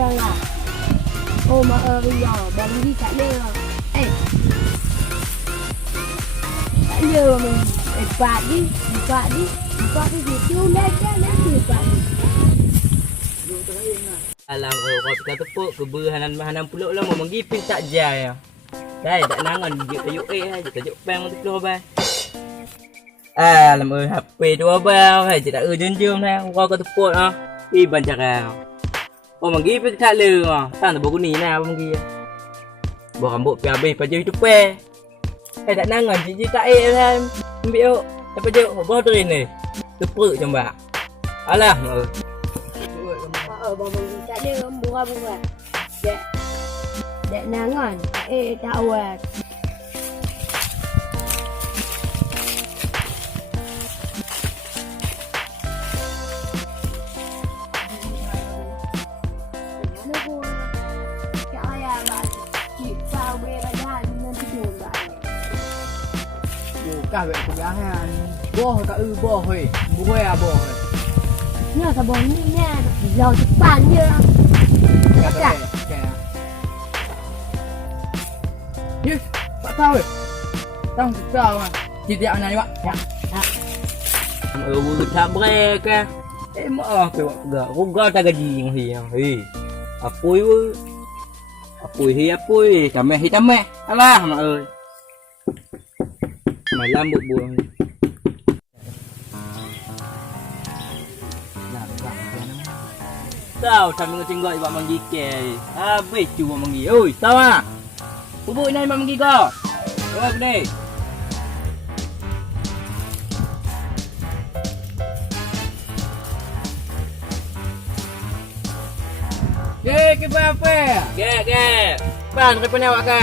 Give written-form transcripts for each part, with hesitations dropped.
đang à. Ô mà bây giờ bà đi chạy lên rồi. Ê. Chạy giờ mình phạt đi thì chưa lên cái nó thì phạt. Alam kau kata tepuk ke hanam puluk lah mau menggipin tak jaya. Đây tak nangan tajuk hai tajuk pang untuk keluar bai. Alam HP dua bao hai tak jom hai kau kata tepuk ah. I banyak ah. Oh menggipin tak le ah. Tan tak ni nah menggi. Bawa rambut PAB paju itu pe. Hai tak nangan jiji tak hai. Ambil apa je bawa train ni. Tepuk coba. Alah Bà mình chạy đi không bunga để nangan tahu cả vậy cũng đã hay bo cả bo hơi mua à bo hơi nhớ cả bọn như nha giàu chụp bàn như cả như bạn tao rồi tao sao mà chỉ đẹp này bạn tak mereka. Maaf tu gak. Ruga tak gaji yang hi. Apoi. Tameh hitameh. Alah mak ơi. Malam buang. Tahu sambil ngecinggot buat manggi ke. Habis cuba manggi. Oi, tahu ah. Bubuk ni manggi kau. Buat ni. ke apa Ke. Pan ke pun awak ke?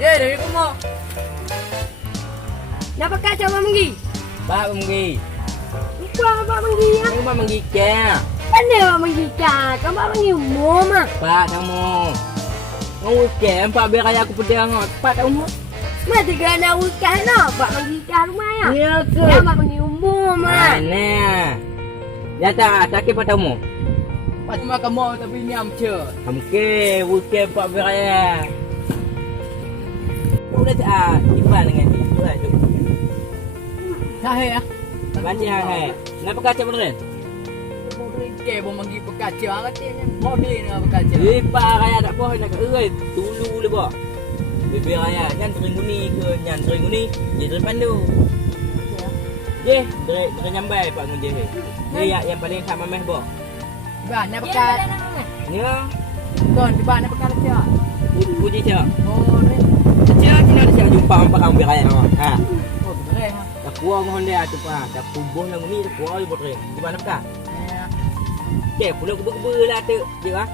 dari kamu Napa kacau manggi? Pak manggi. Kurang apa manggi ya? Ni manggi ke. Pandai manggi ka, kamu manggi umum ah. Pak kamu. Ngau ke empat biar kaya aku pedang. Pak kamu. Mati kerana ukan no, pak manggi ka rumah ya. Ya ke? Ya mak manggi umum ah. Mana? Ya tak sakit padamu. cuma kamu tapi ni amce Amke, bukan pak biar kaya. Udah tak iban dengan itu lah tu. sahe ya Banyak hai. Kenapa kacau beneran? ke bo manggi pekaca katanya mau beli dengan pekaca Ipa kaya tak boleh nak euy, tulu le bo. Bebe kaya nyan teringuni ke nyan teringuni, je depan tu. Je, dari nyambai pak ngunje he. Ni yang paling kham ameh bo. ba na pekat Ni ah. kon di ba na pekat aja Puji cak. oh ni Cak kena ada jumpa pak ambil kaya ha. oh bener ha Tak puang honda tu pa, tak pubuh nang ni tak puang bo tre. Di mana ka? Ke pulau kebu-kebu lah tu. Je ah.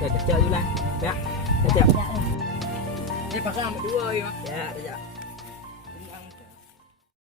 Saya cak tu lah. Ya. Cak. ni pakai ambil dua ya Ya,